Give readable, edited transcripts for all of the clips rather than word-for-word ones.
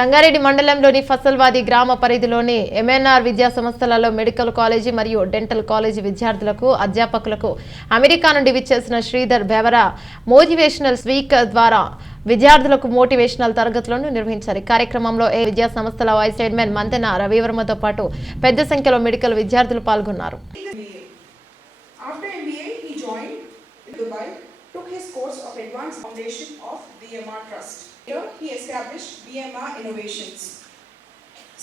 సంగారెడ్డి మండలంలోని ఫసల్వాది గ్రామ పరిధిలోని ఎంఎన్ఆర్ విద్యా సంస్థలలో మెడికల్ కాలేజీ మరియు డెంటల్ కాలేజీ విద్యార్థులకు అధ్యాపకులకు అమెరికా నుండి విచ్చేసిన శ్రీధర్ బెవరా మోటివేషనల్ స్పీకర్ ద్వారా విద్యార్థులకు మోటివేషనల్ తరగతులను నిర్వహించారు. కార్యక్రమంలో ఏ విద్యా సంస్థల వైస్ చైర్మన్ మంతెన రవివర్మతో పాటు పెద్ద సంఖ్యలో మెడికల్ విద్యార్థులు పాల్గొన్నారు. Here he established BMR Innovations.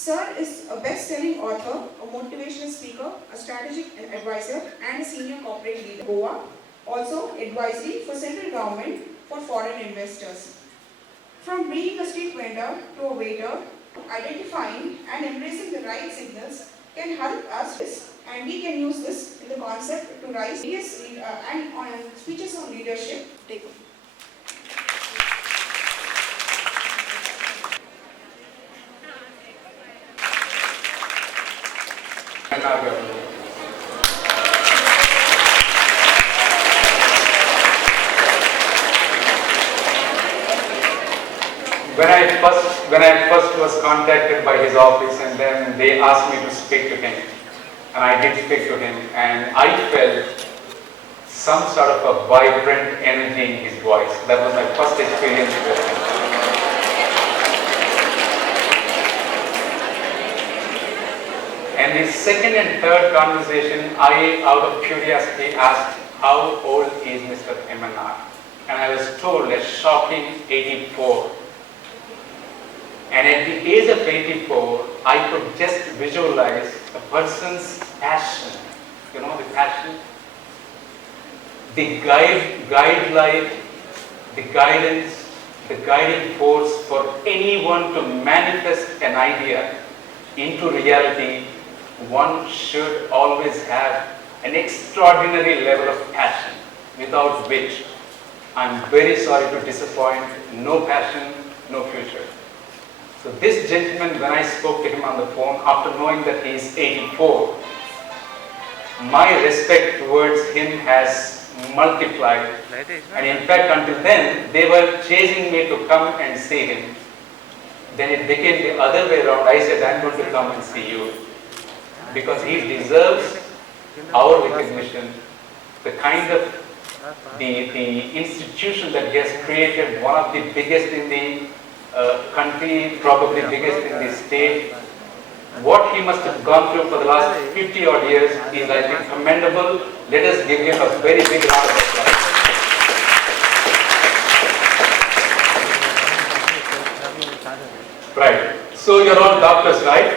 Sir is a best-selling author, a motivational speaker, a strategic advisor and a senior corporate leader. Goa, also advisory for central government for foreign investors. From being a street vendor to a waiter, identifying and embracing the right signals can help us, and we can use this in the concept to rise and on speeches on leadership. Take it. When I first was contacted by his office, and then they asked me to speak to him, and I did speak to him, and I felt some sort of a vibrant energy in his voice. That was my first experience with him. And the second and third conversation, I, out of curiosity, asked how old is Mr. MNR, and I was told a shocking 84. And at the age of 84, I could just visualize a person's passion, you know, the passion, the guide light, the guidance, the guiding force for anyone to manifest an idea into reality. One should always have an extraordinary level of passion, without which, I'm very sorry to disappoint, no passion, no future. So this gentleman, when I spoke to him on the phone, after knowing that he is 84, my respect towards him has multiplied. And in fact, until then, they were chasing me to come and see him. Then it became the other way around. I said, I'm going to come and see you, because he deserves our recognition, the kind of the institution that he has created, one of the biggest in the country, probably biggest in the state. What he must have gone through for the last 50 odd years is, I think, commendable. Let us give him a very big round of applause. Right. So you're all doctors, right?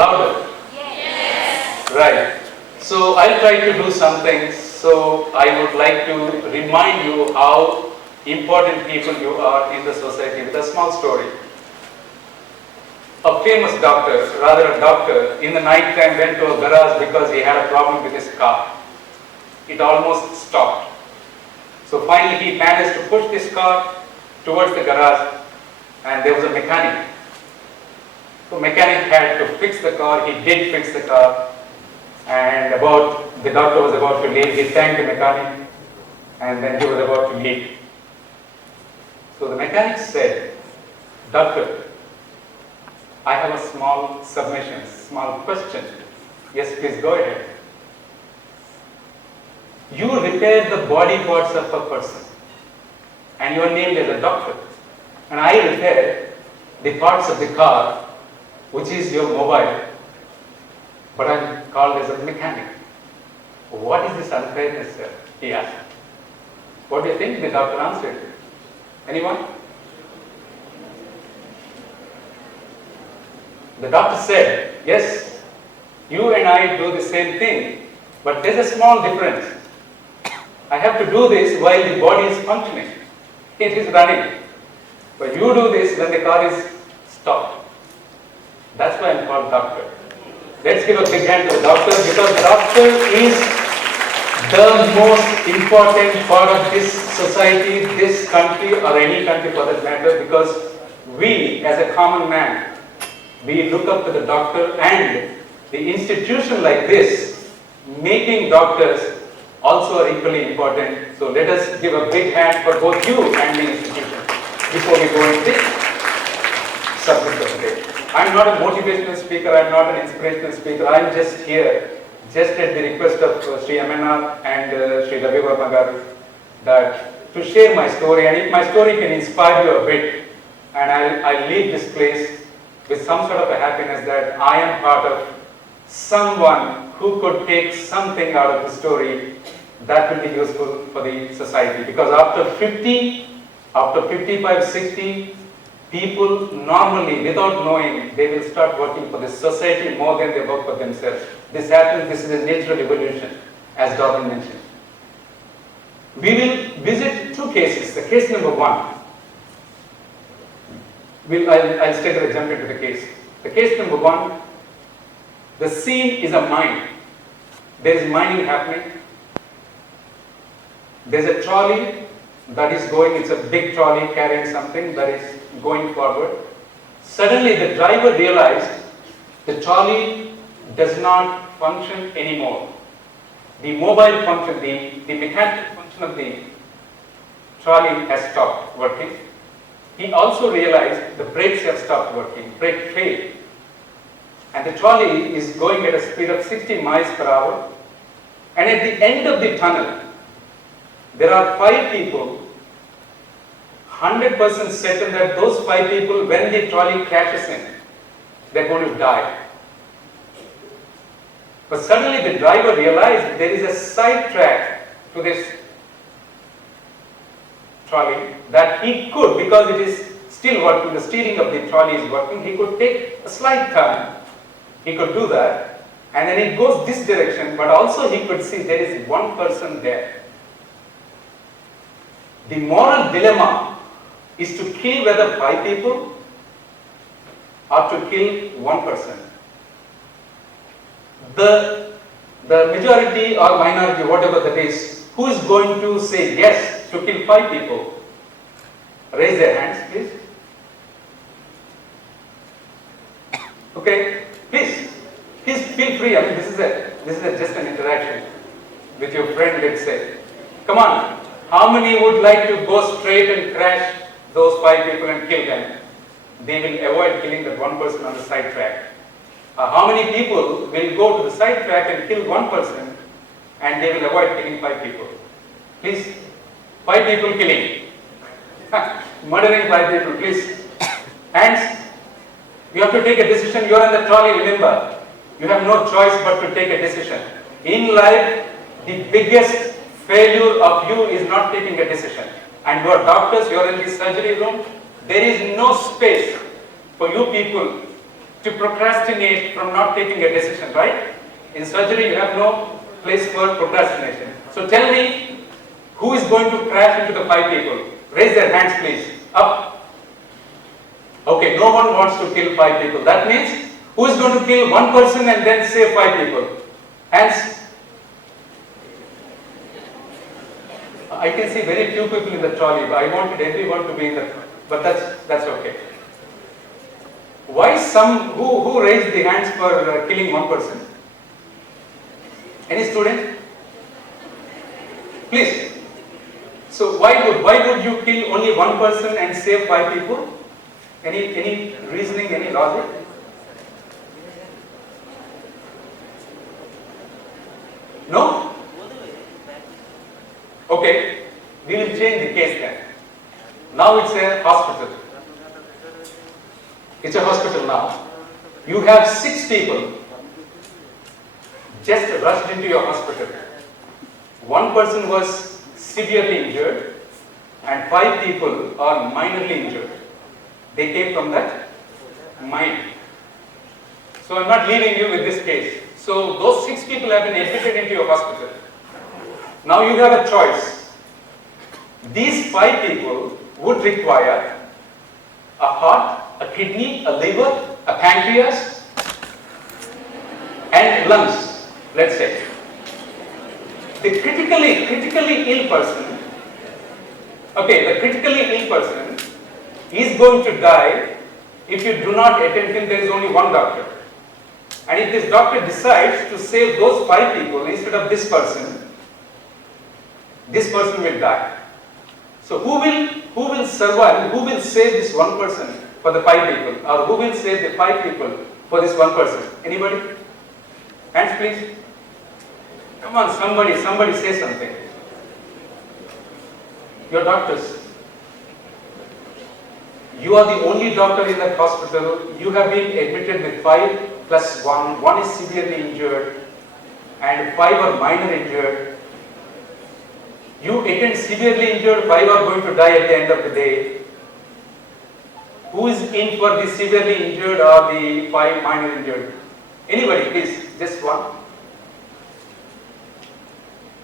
Louder. Yes. Right. So I'll try to do something. So I would like to remind you how important people you are in the society with a small story. A famous doctor, rather a doctor, in the night time went to a garage because he had a problem with his car. It almost stopped. So finally he managed to push this car towards the garage, and there was a mechanic. So mechanic had to fix the car. He did fix the car, and the doctor was about to leave. He thanked the mechanic, and then he was about to leave. So the mechanic said, "Doctor, I have a small submission, small question." "Yes, please go ahead." "You repair the body parts of a person, and you are named as a doctor, and I repair the parts of the car, which is your mobile, but I'm called as a mechanic. What is this unfairness, sir?" he asked. What do you think the doctor answered? Anyone? The doctor said, "Yes, you and I do the same thing, but there's a small difference. I have to do this while the body is functioning. It is running. But you do this when the car is stopped. That's why I'm called doctor." Let's give a big hand to the doctor, because doctor is the most important part of this society, this country, or any country for that matter, because we, as a common man, we look up to the doctor, and the institution like this, making doctors, also are equally important. So let us give a big hand for both you and the institution before we go into this. subject of the day. I am not a motivational speaker, I am not an inspirational speaker, I am just here, just at the request of Sri MNR and Sri Ravi Verma garu, that to share my story, and if my story can inspire you a bit, and I'll leave this place with some sort of a happiness that I am part of someone who could take something out of the story that will be useful for the society. Because after 55, 60, people normally, without knowing, they will start working for the society more than they work for themselves. This happens, this is a natural evolution, as Darwin mentioned. We will visit two cases. The case number one, I'll straight away jump into the case. The case number one, the scene is a mine. There is mining happening. There's a trolley that is going, it's a big trolley carrying something that is going forward. Suddenly the driver realized the trolley does not function anymore. The mobile function, the mechanical function of the trolley has stopped working. He also realized the brakes have stopped working, brake failed. And the trolley is going at a speed of 60 miles per hour. And at the end of the tunnel, there are 5 people, 100% certain that those 5 people, when the trolley crashes in, they're going to die. But suddenly the driver realized there is a side track to this trolley that he could, because it is still working, the steering of the trolley is working, he could take a slight turn. He could do that, and then it goes this direction, but also he could see there is one person there. The moral dilemma is to kill whether 5 people or to kill one person. The majority or minority, whatever that is, who is going to say yes to kill 5 people? Raise their hands, please. Okay, please feel free. I mean, this is just an interaction with your friend, let's say. Come on, how many would like to go straight and crash those 5 people and kill them? They will avoid killing that one person on the side track. How many people will go to the side track and kill one person and they will avoid killing 5 people? Please, 5 people killing. Murdering 5 people, please. Hands. You have to take a decision. You are in the trolley, remember. You have no choice but to take a decision. In life, the biggest failure of you is not taking a decision. And you are doctors, you are in the surgery room. There is no space for you people to procrastinate from not taking a decision, right? In surgery, you have no place for procrastination. So tell me, who is going to crash into the 5 people? Raise their hands, please. Up. Okay, no one wants to kill 5 people. That means, who is going to kill one person and then save 5 people? Hands. I can see very few people in the trolley, but I wanted everyone to be in the, but that's okay. Why some, who raised the hands for killing one person? Any student? Please. So why would you kill only one person and save 5 people? Any reasoning, any logic? No? Okay, we will change the case then. Now it's a hospital. It's a hospital now. You have 6 people just rushed into your hospital. One person was severely injured and 5 people are minorly injured. They came from that mine. So I'm not leaving you with this case. So those 6 people have been admitted into your hospital. Now you have a choice. These 5 people would require a heart, a kidney, a liver, a pancreas, and lungs, let's say. The critically ill person, okay, the critically ill person is going to die if you do not attend him. There is only one doctor. And if this doctor decides to save those 5 people instead of this person will die. So who will survive? Who will save this one person for the 5 people? Or who will save the 5 people for this one person? Anybody? Hands please. Come on, somebody say something. You're doctors. You are the only doctor in that hospital. You have been admitted with 5 plus 1. 1 is severely injured and 5 are minor injured. You attend severely injured, 5 are going to die at the end of the day. Who is in for the severely injured or the 5 minor injured? Anybody please, just one.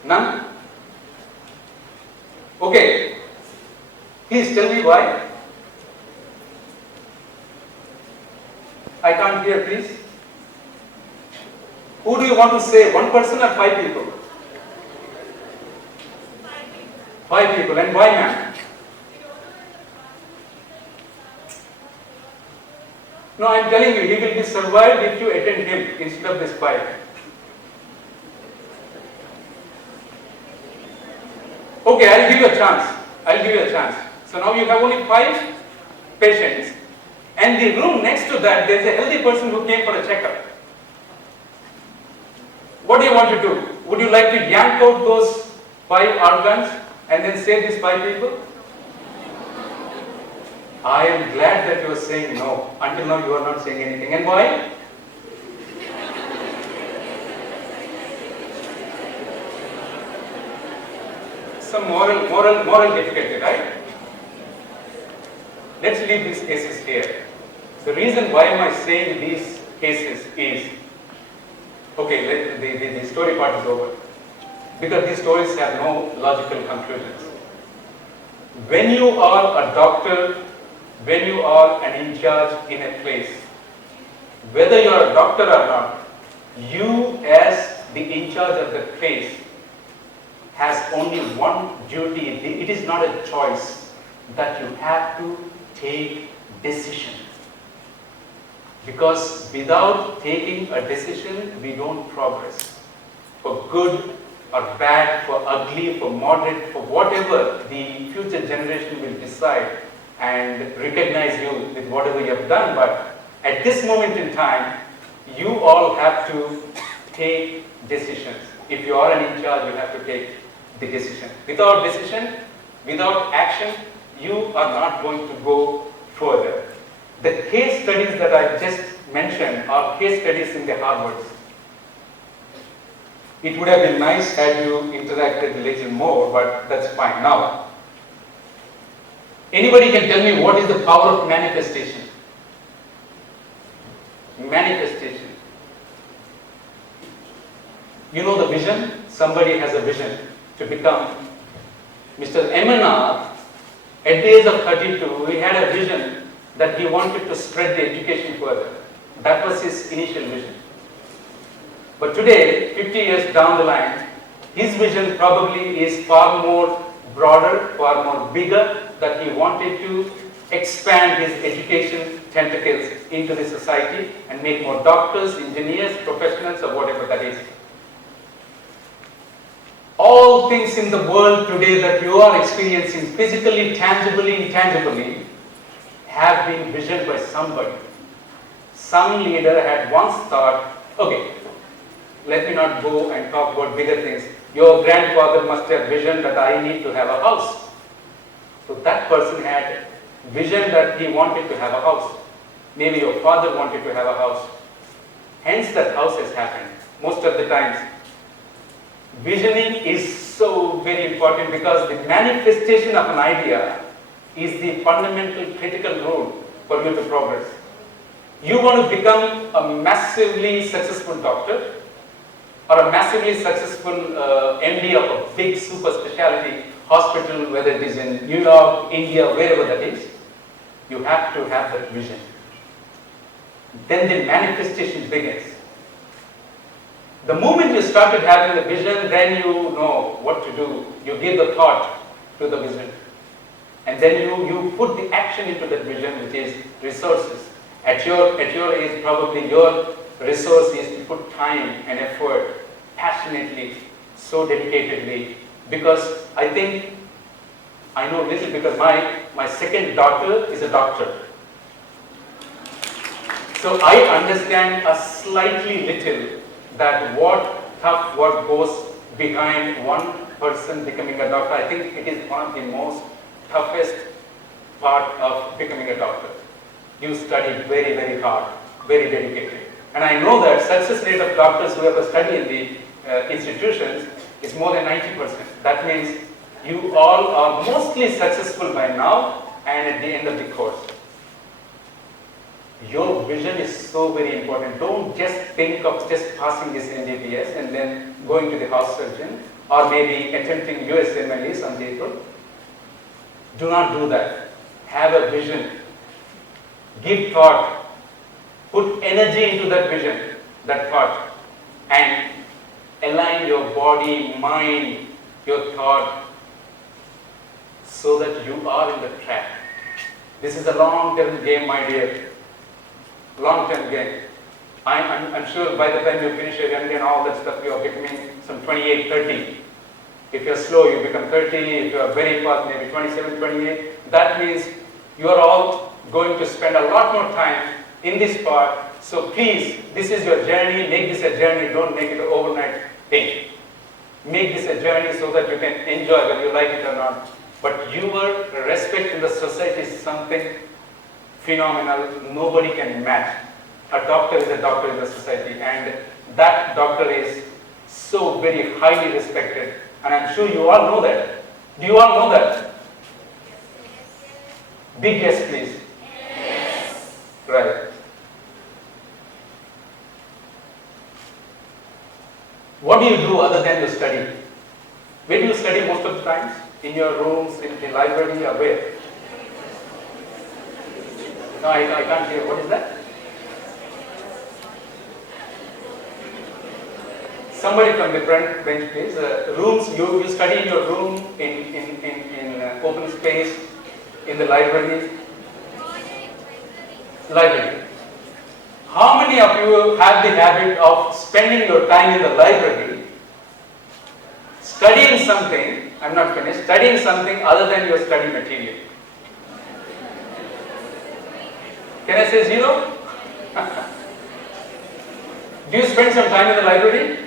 None? Okay. Please tell me why. I can't hear, please. Who do you want to say? 1 person or 5 people? 5 people. And why, ma'am? No, I am telling you, he will be survived if you attend him instead of this 5. Okay, I'll give you a chance. So now you have only 5 patients. And the room next to that, there is a healthy person who came for a checkup. What do you want to do? Would you like to yank out those 5 organs and then save these 5 people? I am glad that you are saying no. Until now you are not saying anything. And why? Some moral difficulty, right? Let's leave these cases here. The reason why am I saying these cases is, okay, the story part is over. Because these stories have no logical conclusions. When you are a doctor, when you are an in charge in a place, whether you are a doctor or not, you as the in charge of the place has only one duty. It is not a choice, that you have to take decision. Because without taking a decision, we don't progress. For good or bad, for ugly, for moderate, for whatever the future generation will decide and recognize you with whatever you have done. But at this moment in time, you all have to take decisions. If you are an in charge, you have to take the decision. Without decision, without action, you are not going to go further. The case studies that I just mentioned are case studies in the Harvards. It would have been nice had you interacted a little more, but that's fine. Now, anybody can tell me what is the power of manifestation? Manifestation. You know the vision? Somebody has a vision to become. Mr. MNR, at the age of 32, he had a vision that he wanted to spread the education further. That was his initial vision. But today, 50 years down the line, his vision probably is far more broader, far more bigger, that he wanted to expand his education tentacles into the society and make more doctors, engineers, professionals, or whatever that is. All things in the world today that you are experiencing physically, tangibly, intangibly, have been visioned by somebody. Some leader had once thought, okay, let me not go and talk about bigger things. Your grandfather must have visioned that I need to have a house. So that person had vision that he wanted to have a house. Maybe your father wanted to have a house. Hence that house has happened. Most of the times, visioning is so very important because the manifestation of an idea is the fundamental critical rule for you to progress. You want to become a massively successful doctor or a massively successful MD of a big super specialty hospital, whether it is in New York, India, wherever that is, you have to have that vision. Then the manifestation begins. The moment you started having the vision, then you know what to do. You give the thought to the vision. And then you put the action into that vision, which is resources. At your age, probably your resource is to put time and effort passionately, so dedicatedly. Because I think, I know this is because my second daughter is a doctor. So I understand a slightly little that what tough work goes behind one person becoming a doctor. I think it is one of the most toughest part of becoming a doctor. You study very, very hard, very dedicated. And I know that success rate of doctors who ever study in the institutions is more than 90%. That means you all are mostly successful by now and at the end of the course. Your vision is so very important. Don't just think of just passing this Mbbs and then going to the house surgeon or maybe attempting USMLE, some people. Do not do that. Have a vision. Give thought. Put energy into that vision, that thought, and align your body, mind, your thought so that you are in the track. This is a long-term game, my dear. Long-term game. I'm sure by the time you finish your MD and all that stuff, you are becoming some 28, 30. If you're slow, you become 30. If you're very fast, maybe 27, 28. That means you are all going to spend a lot more time in this part. So please, this is your journey. Make this a journey. Don't make it an overnight thing. Make this a journey so that you can enjoy whether you like it or not. But your respect in the society is something phenomenal. Nobody can match. A doctor is a doctor in the society, and that doctor is so very highly respected. And I'm sure you all know that. Do you all know that? Big yes, please. Yes. Right. What do you do other than you study? Where do you study most of the times? In your rooms, in the library, or where? No, I can't hear. What is that? Somebody from the front bench, please. Rooms, you study in your room, in open space, in the library. Library. How many of you have the habit of spending your time in the library, studying something, I'm not finished, studying something other than your study material? Can I say zero? Do you spend some time in the library?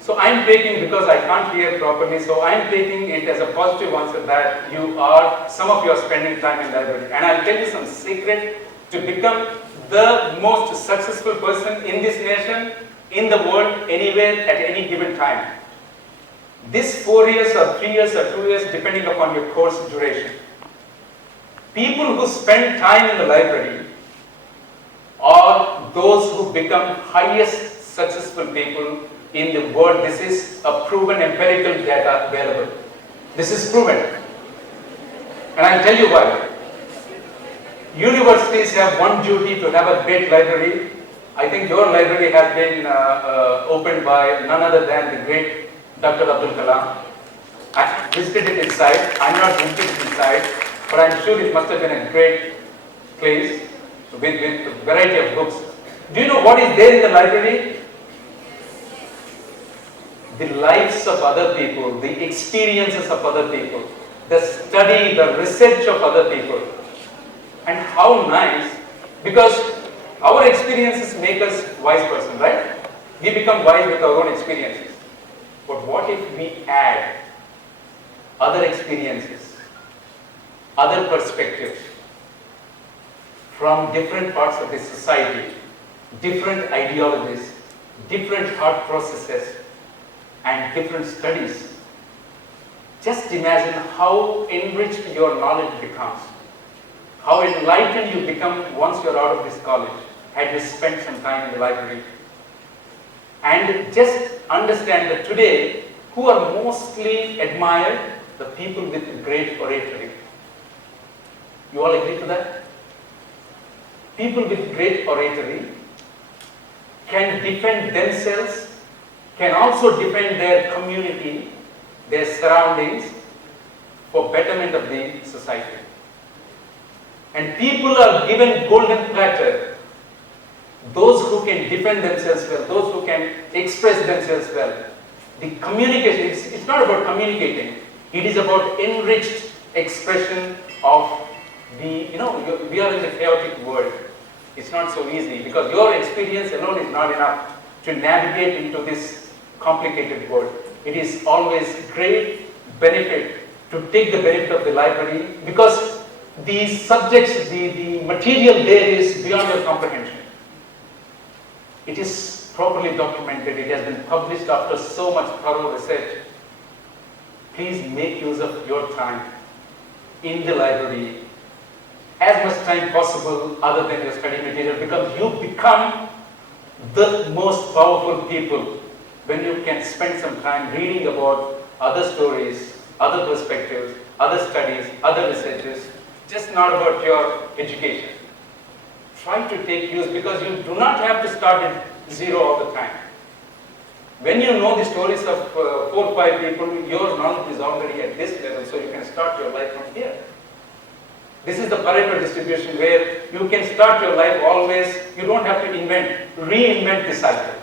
So I'm taking, because I can't hear properly, so I'm taking it as a positive answer that some of you are spending time in the library. And I'll tell you some secret to become the most successful person in this nation, in the world, anywhere, at any given time. This 4 years or 3 years or 2 years, depending upon your course duration. People who spend time in the library are those who become highest successful people in the world. This is a proven empirical data available. This is proven. And I'll tell you why. Universities have one duty to have a great library. I think your library has been opened by none other than the great Dr. Abdul Kalam. I visited it inside. I'm not visited it inside, but I'm sure it must have been a great place with a variety of books. Do you know what is there in the library? The lives of other people, the experiences of other people, the study, the research of other people. And how nice, because our experiences make us wise person, right? We become wise with our own experiences. But what if we add other experiences, other perspectives from different parts of the society, different ideologies, different thought processes, and different studies? Just imagine how enriched your knowledge becomes, how enlightened you become once you're out of this college, had you spent some time in the library. And just understand that today, who are mostly admired? The people with great oratory. You all agree to that? People with great oratory can defend themselves, can also defend their community, their surroundings, for betterment of the society. And people are given golden platter. Those who can defend themselves well, those who can express themselves well. The communication, it's not about communicating, it is about enriched expression of We are in the chaotic world. It's not so easy because your experience alone is not enough to navigate into this complicated world. It is always great benefit to take the benefit of the library because the subjects, the material there is beyond your comprehension. It is properly documented. It has been published after so much thorough research. Please make use of your time in the library, as much time possible other than your study material, because you become the most powerful people when you can spend some time reading about other stories, other perspectives, other studies, other researches, just not about your education. Try to take use because you do not have to start at zero all the time. When you know the stories of 4 or 5 people, your knowledge is already at this level, so you can start your life from here. This is the Pareto distribution where you can start your life always, you don't have to reinvent the cycle.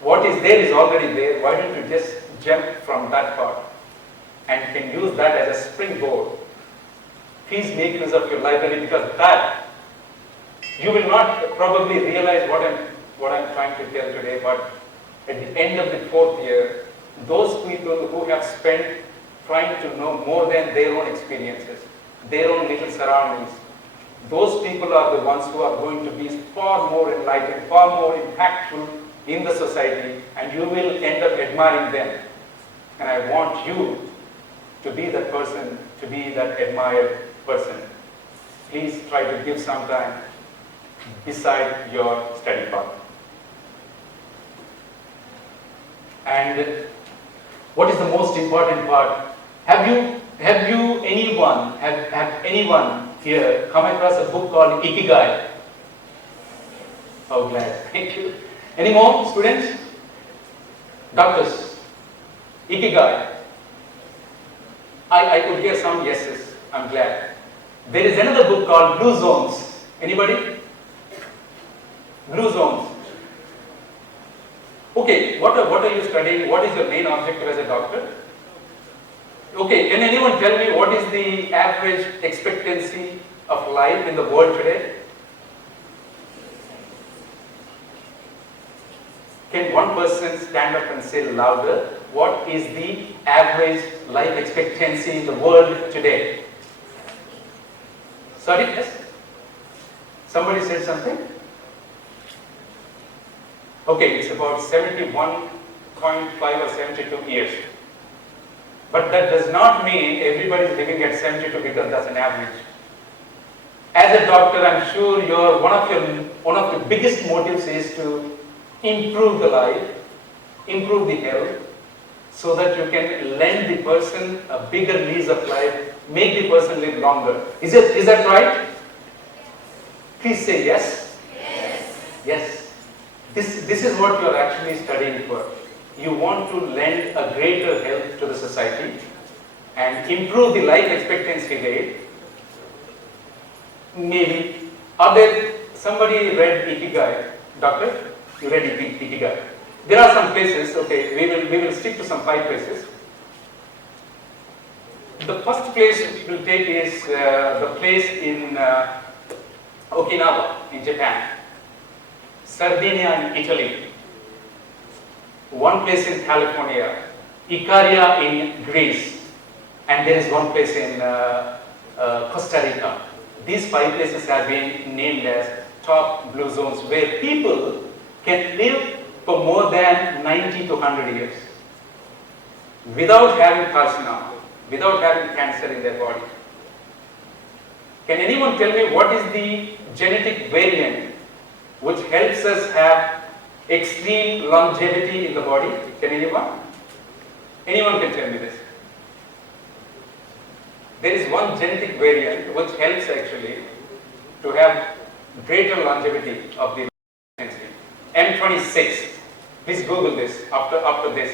What is there is already there. Why don't you just jump from that part and can use that as a springboard. Please make use of your library because that, you will not probably realize what I'm trying to tell today, but at the end of the 4th year, those people who have spent trying to know more than their own experiences, their own little surroundings, those people are the ones who are going to be far more enlightened, far more impactful in the society, and you will end up admiring them. And I want you to be that person, to be that admired person. Please try to give some time beside your study path. And what is the most important part? Have anyone here come across a book called Ikigai? Oh, glad. Thank you. Any more students? Doctors? Ikigai. I could hear some yeses. I'm glad. There is another book called Blue Zones. Anybody? Blue Zones. Okay, what are you studying? What is your main objective as a doctor? Okay, can anyone tell me what is the average expectancy of life in the world today? Can one person stand up and say louder, what is the average life expectancy in the world today? Sorry, yes? Somebody said something? Okay, it's about 71.5 or 72 years. But that does not mean everybody is living at 72 because that's an average. As a doctor, I'm sure one of the biggest motives is to improve the life, improve the health, so that you can lend the person a bigger lease of life, make the person live longer. Is that right? Please say yes. Yes. Yes. This is what you are actually studying for. You want to lend a greater health to the society and improve the life expectancy rate. Maybe. Somebody read Ikigai? Doctor? You read Ikigai? There are some places, okay, we will stick to some 5 places. The first place we will take is the place in Okinawa in Japan, Sardinia in Italy, one place in California, Icaria in Greece, and there is one place in Costa Rica. These 5 places have been named as top blue zones where people can live for more than 90 to 100 years without having carcinoma, without having cancer in their body. Can anyone tell me what is the genetic variant which helps us have extreme longevity in the body? Can anyone? Anyone can tell me this? There is one genetic variant which helps actually to have greater longevity of the M26. Please Google this after this.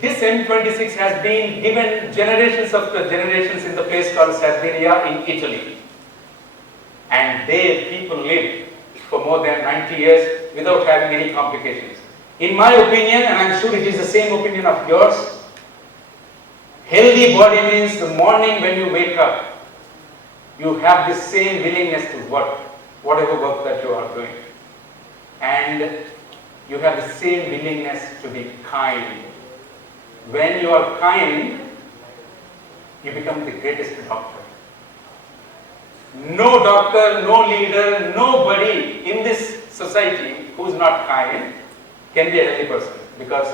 This M26 has been given generations after generations in the place called Sardinia in Italy. And there people live for more than 90 years without having any complications. In my opinion, and I'm sure it is the same opinion of yours, healthy body means the morning when you wake up, You have the same willingness to work, whatever work that you are doing. And you have the same willingness to be kind. When you are kind, you become the greatest doctor. No doctor, no leader, nobody in this society who is not kind can be a healthy person, because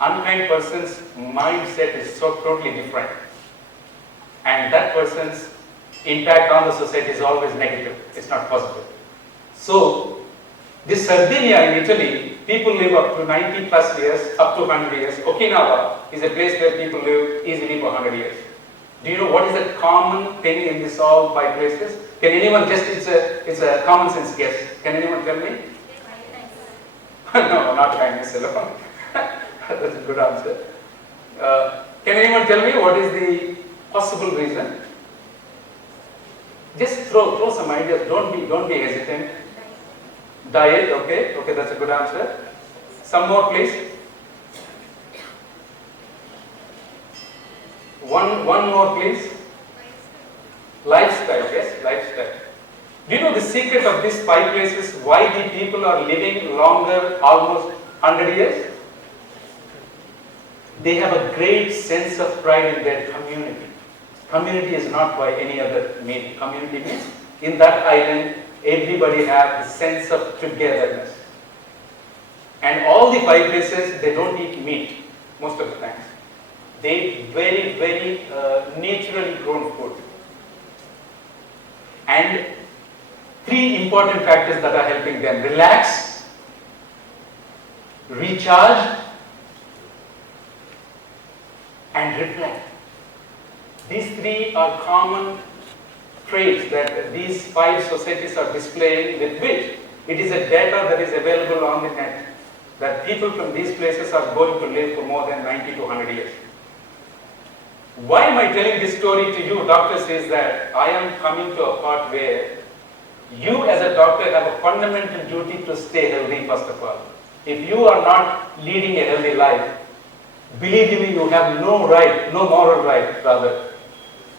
unkind person's mindset is so totally different, and that person's impact on the society is always negative. It's not positive. So this Sardinia in Italy, people live up to 90 plus years, up to 100 years. Okinawa is a place where people live easily for 100 years. Do you know what is the common thing in this all five places? Can anyone just, it's a common sense guess. Can anyone tell me? No, not kindness alone. That's a good answer. Can anyone tell me what is the possible reason? Just throw some ideas. Don't be hesitant. Diet, okay, that's a good answer. Some more, please. One more, please. Lifestyle, yes, lifestyle. Do you know the secret of these five places, why the people are living longer, almost 100 years? They have a great sense of pride in their community. Community is not by any other meaning. Community means in that island, everybody has the sense of togetherness. And all the five places, they don't eat meat most of the time. They eat very, very naturally grown food. And three important factors that are helping them: relax, recharge, and reflect. These three are common traits that these five societies are displaying, with which it is a data that is available on the net, that people from these places are going to live for more than 90 to 100 years. Why am I telling this story to you, doctors, is that I am coming to a part where you as a doctor have a fundamental duty to stay healthy, first of all. If you are not leading a healthy life, believe me, you have no right, no moral right rather,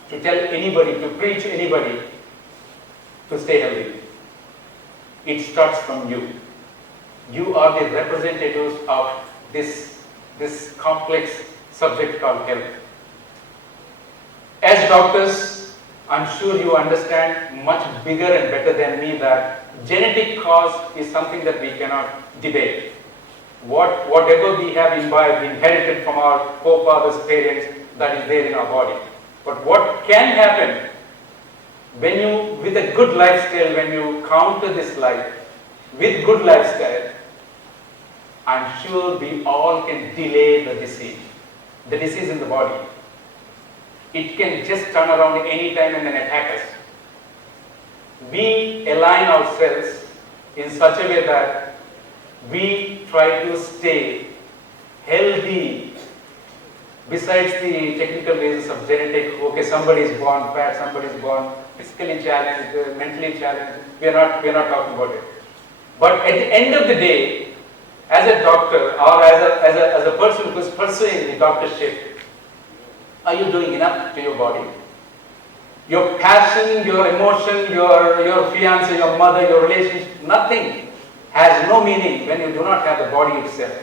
to tell anybody, to preach anybody to stay healthy. It starts from you. You are the representatives of this complex subject called health. As doctors, I'm sure you understand much bigger and better than me that genetic cause is something that we cannot debate. Whatever we have imbibed, inherited from our forefathers, parents, that is there in our body. But what can happen when you, with a good lifestyle, when you counter this life with good lifestyle, I'm sure we all can delay the disease in the body. It can just turn around any time and then attack us. We align ourselves in such a way that we try to stay healthy. Besides the technical reasons of genetic, okay, somebody is born fat, somebody is born physically challenged, mentally challenged, we are not talking about it. But at the end of the day, as a doctor or as a person who is pursuing the doctorship, are you doing enough to your body? Your passion, your emotion, your fiance, your mother, your relationship, nothing has no meaning when you do not have the body itself.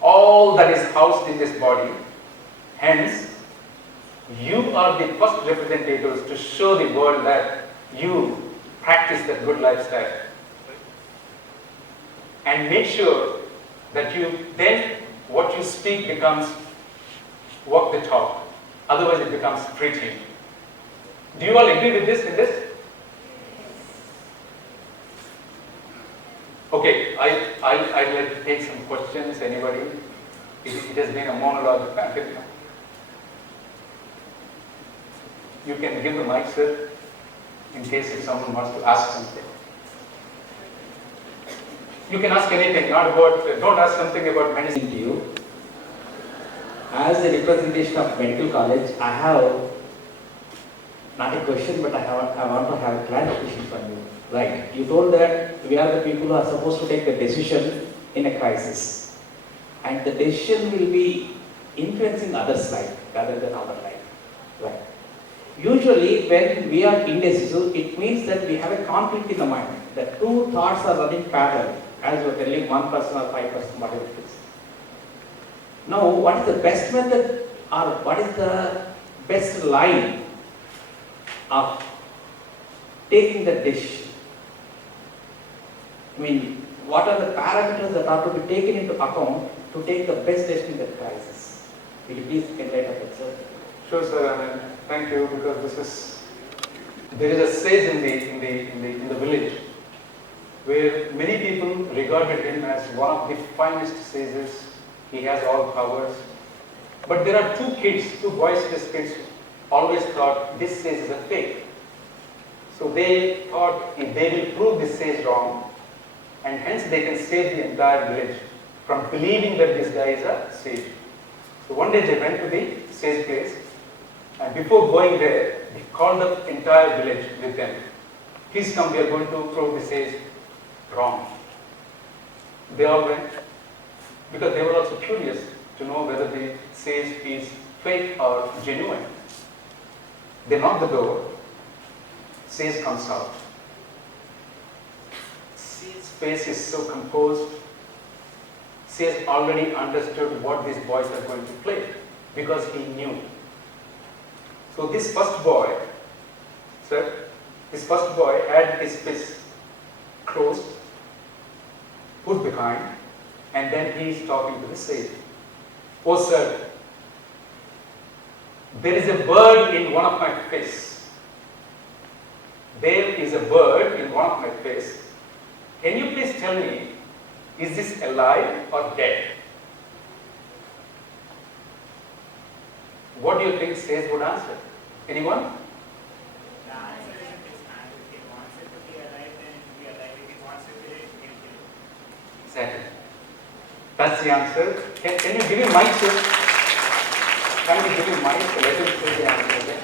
All that is housed in this body. Hence, you are the first representatives to show the world that you practice that good lifestyle. And make sure that what you speak becomes walk the talk. Otherwise it becomes preaching. Do you all agree with this? Okay, I'd like to take some questions. Anybody? It has been a monologue. You can give the mic, sir, in case if someone wants to ask something. You can ask anything, don't ask something about medicine. To you, as a representation of medical college, I have not a question, but I want to have a clarification from you. Right, you told that we are the people who are supposed to take the decision in a crisis, and the decision will be influencing others' life rather than our life. Right. Usually when we are indecisive, it means that we have a conflict in the mind. The two thoughts are running parallel, as you are telling 1% or 5%, whatever it is. Now, what is the best method or what is the best line of taking the decision? I mean, what are the parameters that are to be taken into account to take the best decision in that crisis? Will you please enlighten us, sir? Sure, sir. And thank you, because there is a sage in the village where many people regarded him as one of the finest sages. He has all powers. But there are two boisterous kids, always thought this sage is a fake. So they thought if they will prove this sage wrong, and hence they can save the entire village from believing that this guy is a sage. So one day they went to the sage place, and before going there, they called the entire village with them. Please come, we are going to prove the sage wrong. They all went, because they were also curious to know whether the sage is fake or genuine. They knock the door, sage comes out. Sage's face is so composed. Sage already understood what these boys are going to play, because he knew. So this first boy, had his fist closed, put behind, and then he is talking to the sage. Oh sir, there is a bird in one of my fists. There is a bird in one of my fists. Can you please tell me, is this alive or dead? What do you think sage would answer? Anyone? The answer is in his hand. If he wants it to be alive, then it will be alive. If he wants it to be dead, he will kill it. Exactly. That's the answer. Can you give him mic, sir? Can you give him mic? Let him say the answer again.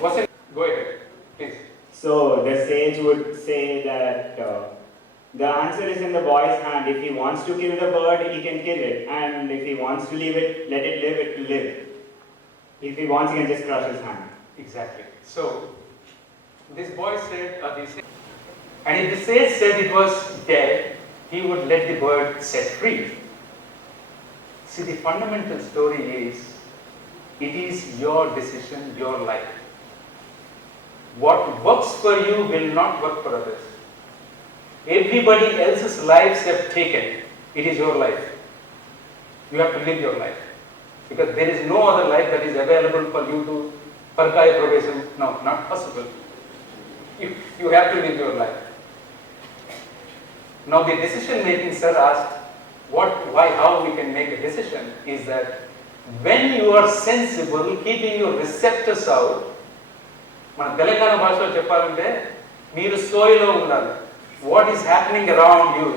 What's it? Go ahead, please. So the sage would say that the answer is in the boy's hand. If he wants to kill the bird, he can kill it. And if he wants to leave it, let it live, it will live. If he wants, he can just crush his hand. Exactly. So, this boy said, and if the sage said it was dead, he would let the bird set free. See, the fundamental story is, it is your decision, your life. What works for you will not work for others. Everybody else's lives have taken. It is your life. You have to live your life. Because there is no other life that is available for you to parkaya pravesam. No, not possible. You have to live your life. Now the decision making, sir asked, why, how we can make a decision is that when you are sensible, keeping your receptors out, మన తెలంగాణ భాషలో చెప్పాలంటే మీరు సోయిలో ఉండాలి. What is happening around you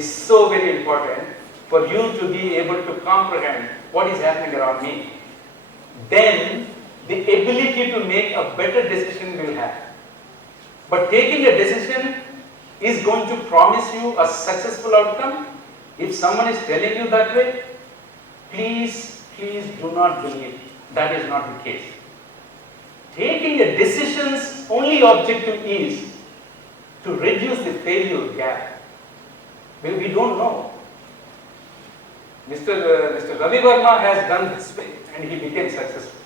is so very important for you to be able to comprehend what is happening around me. Then the ability to make a better decision will happen. But taking a decision is going to promise you a successful outcome. If someone is telling you that way, please do not believe. That is not the case. Taking a decision's only objective is to reduce the failure gap. We don't know. Mr. Ravi Verma has done this way and he became successful.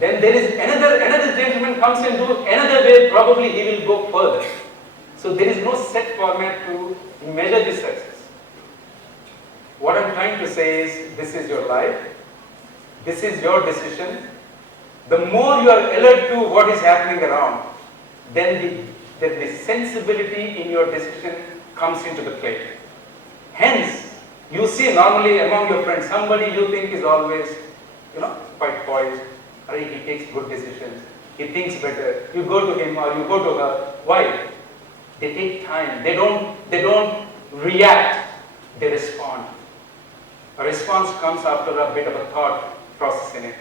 Then there is another gentleman comes and do another way, probably he will go further. So there is no set format to measure the success. What I'm trying to say is, this is your life, this is your decision. The more you are alert to what is happening around, then the sensibility in your decision comes into the play. Hence, you see normally among your friends, somebody you think is always, quite poised, or he takes good decisions, he thinks better. You go to him or you go to her. Why? They take time. They don't react. They respond. A response comes after a bit of a thought process in it.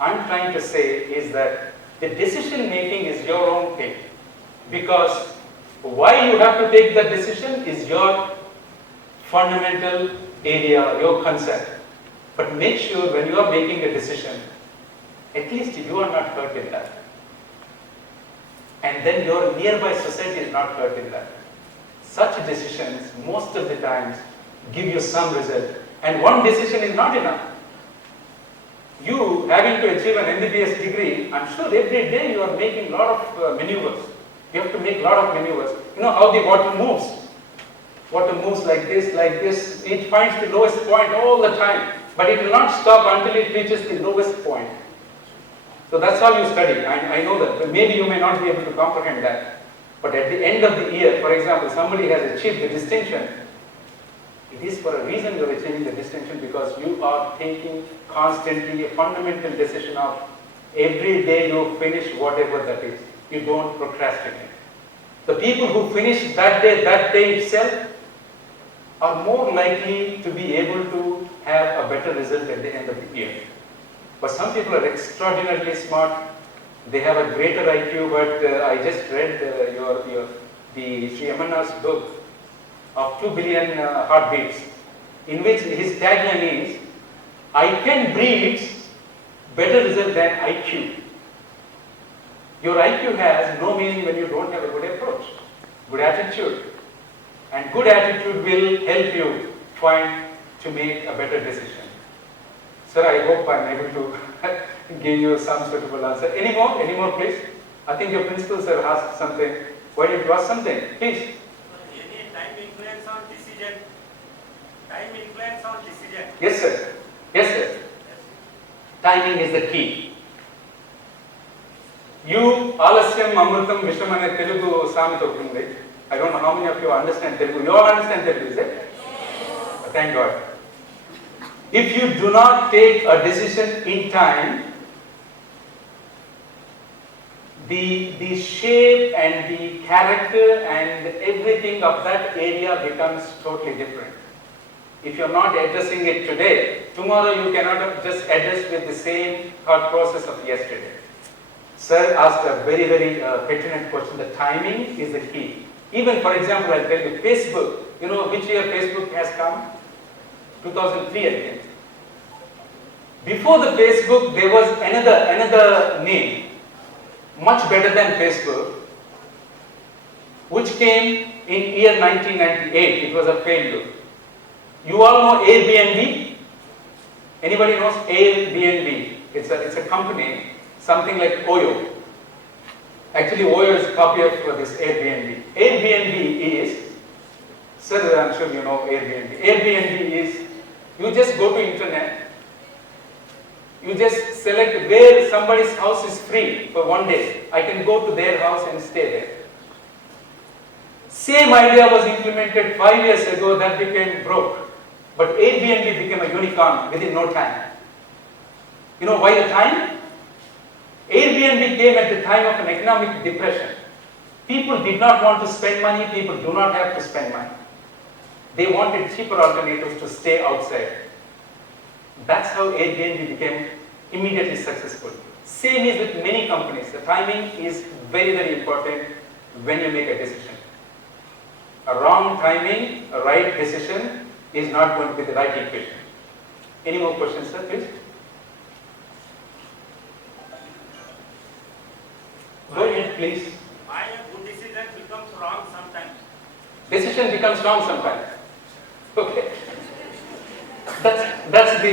I'm trying to say is that the decision making is your own thing, because why you have to take that decision is your fundamental area, your concern. But make sure when you are making a decision, at least you are not hurt in that. And then your nearby society is not hurt in that. Such decisions, most of the times, give you some result. And one decision is not enough. You having to achieve an MBBS degree, I'm sure every day you are making a lot of maneuvers. You have to make a lot of maneuvers. You know how the water moves. Water moves like this. It finds the lowest point all the time. But it will not stop until it reaches the lowest point. So that's how you study. I know that. But maybe you may not be able to comprehend that. But at the end of the year, for example, somebody has achieved the distinction. It is for a reason you are achieving the distinction, because you are taking constantly a fundamental decision of every day you finish whatever that is. You don't procrastinate. The people who finish that day itself, are more likely to be able to have a better result at the end of the year. But some people are extraordinarily smart. They have a greater IQ, but I just read the Sri Amarnath's book of 2 billion heartbeats, in which his tagline is, I can breed better result than IQ. Your IQ has no meaning when you don't have a good approach, good attitude. And good attitude will help you to make a better decision. Sir, I hope I'm able to give you some suitable answer. Any more please? I think your principal sir asked something. Why did you ask something? Please. Any time influence on decision? Time influence on decision? Yes sir. Yes sir. Timing is the key. You alasyam amrutam visham ane Telugu saamita undi. I don't know how many of you understand Telugu. You all understand Telugu, is it? Yes. Thank God. If you do not take a decision in time, the shape and the character and everything of that area becomes totally different. If you are not addressing it today, tomorrow you cannot just address with the same thought process of yesterday. Sir asked a very, very pertinent question. The timing is the key. Even, for example, I'll tell you, Facebook, you know which year Facebook has come? 2003, I think. Before the Facebook, there was another name, much better than Facebook, which came in year 1998. It was a failure. You all know Airbnb? Anybody knows Airbnb? It's a company, something like Oyo. Actually, Oyo is a copy of this Airbnb. Airbnb is, sir, I'm sure you know Airbnb. Airbnb is, you just go to internet, you just select where somebody's house is free for one day. I can go to their house and stay there. Same idea was implemented 5 years ago, that became broke. But Airbnb became a unicorn within no time. You know why the time? Airbnb came at the time of an economic depression. People did not want to spend money, people do not have to spend money. They wanted cheaper alternatives to stay outside. That's how Airbnb became immediately successful. Same is with many companies. The timing is very, very important when you make a decision. A wrong timing, a right decision is not going to be the right equation. Any more questions, sir, please? Go ahead, please. Why a good decision becomes wrong sometimes? Decision becomes wrong sometimes. Okay. That's the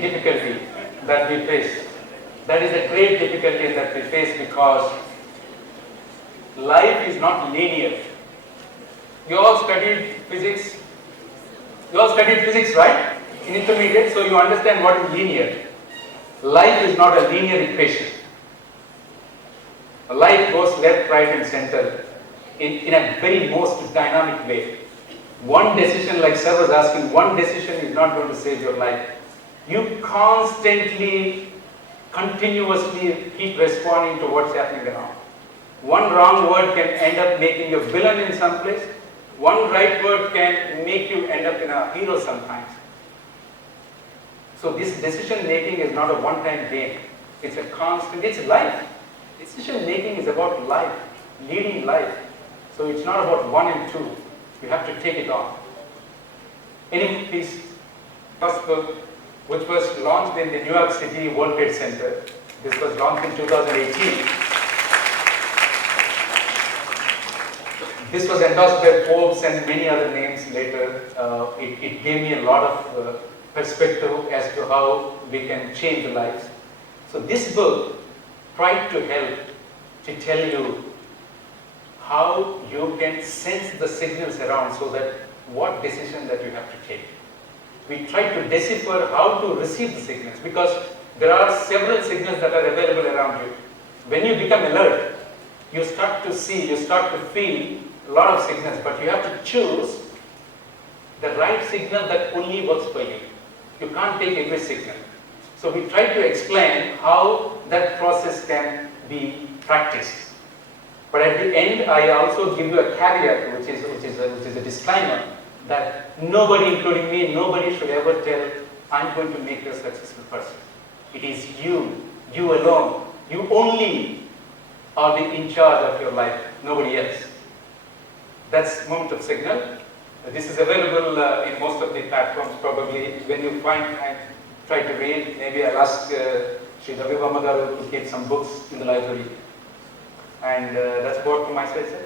difficulty that we face. That is a great difficulty that we face, because life is not linear. You all studied physics. You all studied physics, right? In intermediate, so you understand what is linear. Life is not a linear equation. Life goes left, right and center in a very most dynamic way. One decision, like sir was asking, one decision is not going to save your life. You constantly, continuously keep responding to what's happening around. One wrong word can end up making you a villain in some place. One right word can make you end up in a hero sometimes. So this decision making is not a one-time game. It's a constant, it's life. Decision making is about life, leading life. So it's not about 1 and 2. You have to take it on. Any, please, first book, which was launched in the New York City World Trade Center. This was launched in 2018. This was endorsed by Forbes and many other names later. It gave me a lot of perspective as to how we can change lives. So this book tried to help to tell you how you can sense the signals around so that what decision that you have to take. We try to decipher how to receive the signals because there are several signals that are available around you. When you become alert, you start to see, you start to feel a lot of signals, but you have to choose the right signal that only works for you. You can't take every signal. So we try to explain how that process can be practiced. But at the end, I also give you a caveat, which is a disclaimer, that nobody, including me, nobody should ever tell, I'm going to make you a successful person. It is you alone, you only are in charge of your life, nobody else. That's moment of signal. This is available in most of the platforms probably. When you find time, try to read. Maybe I'll ask Sri Ravi Vamagaru to keep some books in the library. And that's about from my side, sir.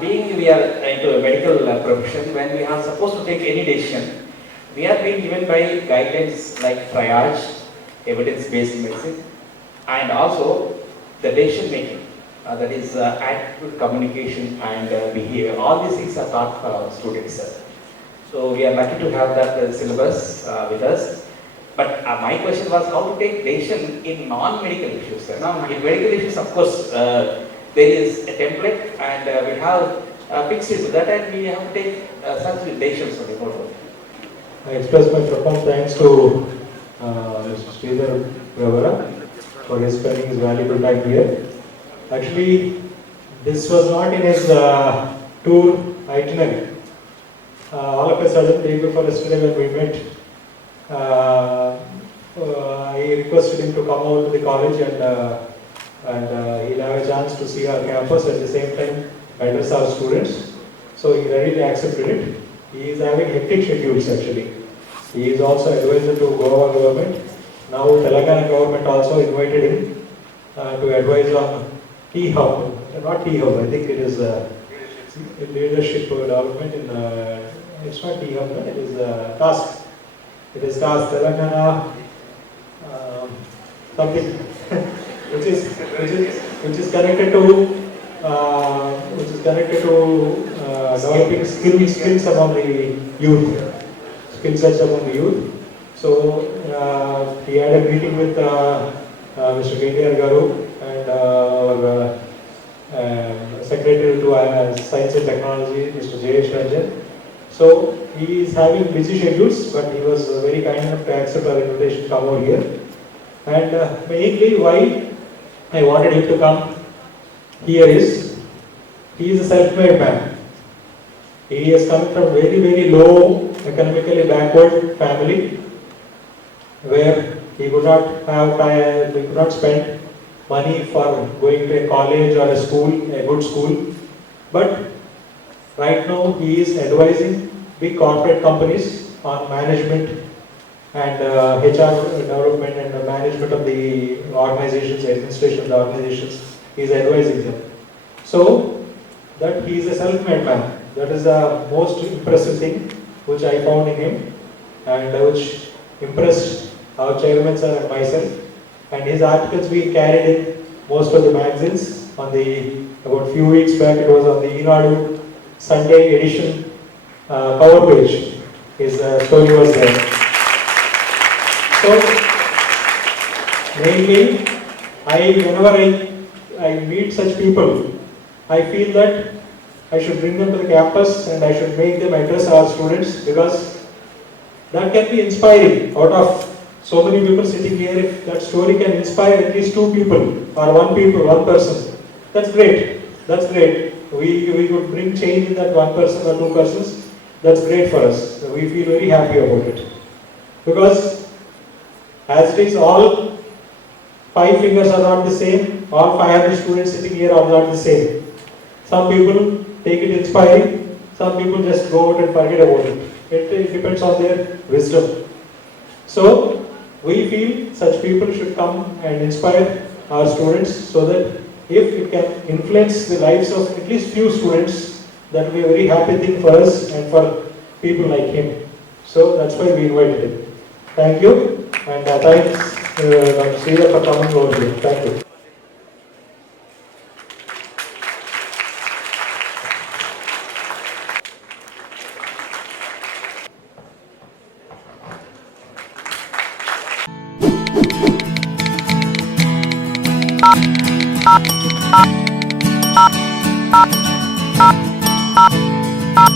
Being we are into a medical profession, when we are supposed to take any decision, we are being given by guidelines like triage, evidence-based medicine, and also the decision making, that is attitude, communication, and behavior. All these things are taught for our students. So we are lucky to have that syllabus with us. But my question was how to take decision in non-medical issues, sir. In medical issues, of course, there is a template and we have fixed it to that, and we have to take such decisions on the board. I express my profound thanks to Mr. Sridhar Bhavara for his spending his valuable time here. Actually, this was not in his tour itinerary. All of a sudden, day before yesterday when we met, I requested him to come over to the college and he'll have a chance to see our campus at the same time address our students. So he readily accepted it. He is having hectic schedules actually. He is also advisor to Goa government. Now Telangana government also invited him to advise on T-Hub. Not T-Hub, I think it is leadership development in, it's not T-Hub, it is task. It is task Telangana something which is connected to developing skills among the youth, skill sets among the youth. So he had a meeting with Mr. K.T.R. Garu and our Secretary to Science and Technology, Mr. J.H. Ranjan. So he is having busy schedules, but he was very kind enough to accept our invitation to come over here. And mainly why I wanted him to come here is, he is a self-made man. He has come from very, very low, economically backward family, where he could not have time, he could not spend money for going to a college or a school, a good school. But right now he is advising big corporate companies on management and HR development and the management of the organizations, administration of the organizations. He is advising them. So that he is a self-made man. That is the most impressive thing which I found in him and which impressed our chairman sir and myself. And his articles we carried in most of the magazines. On the about few weeks back, it was on the Inadu Sunday edition cover page. His story was there. So mainly, whenever I meet such people, I feel that I should bring them to the campus and I should make them address our students, because that can be inspiring. Out of so many people sitting here, if that story can inspire at least two people or one person, that's great. That's great. We could bring change in that one person or two persons. That's great for us. We feel very happy about it. Because as it is, all 5 fingers are not the same. All 500 students sitting here are not the same. Some people take it inspiring. Some people just go out and forget about it. It depends on their wisdom. So we feel such people should come and inspire our students so that if it can influence the lives of at least few students, that will be a very happy thing for us and for people like him. So that's why we invited him. Thank you, and thanks Dr. Sridhar for coming over here. Thank you.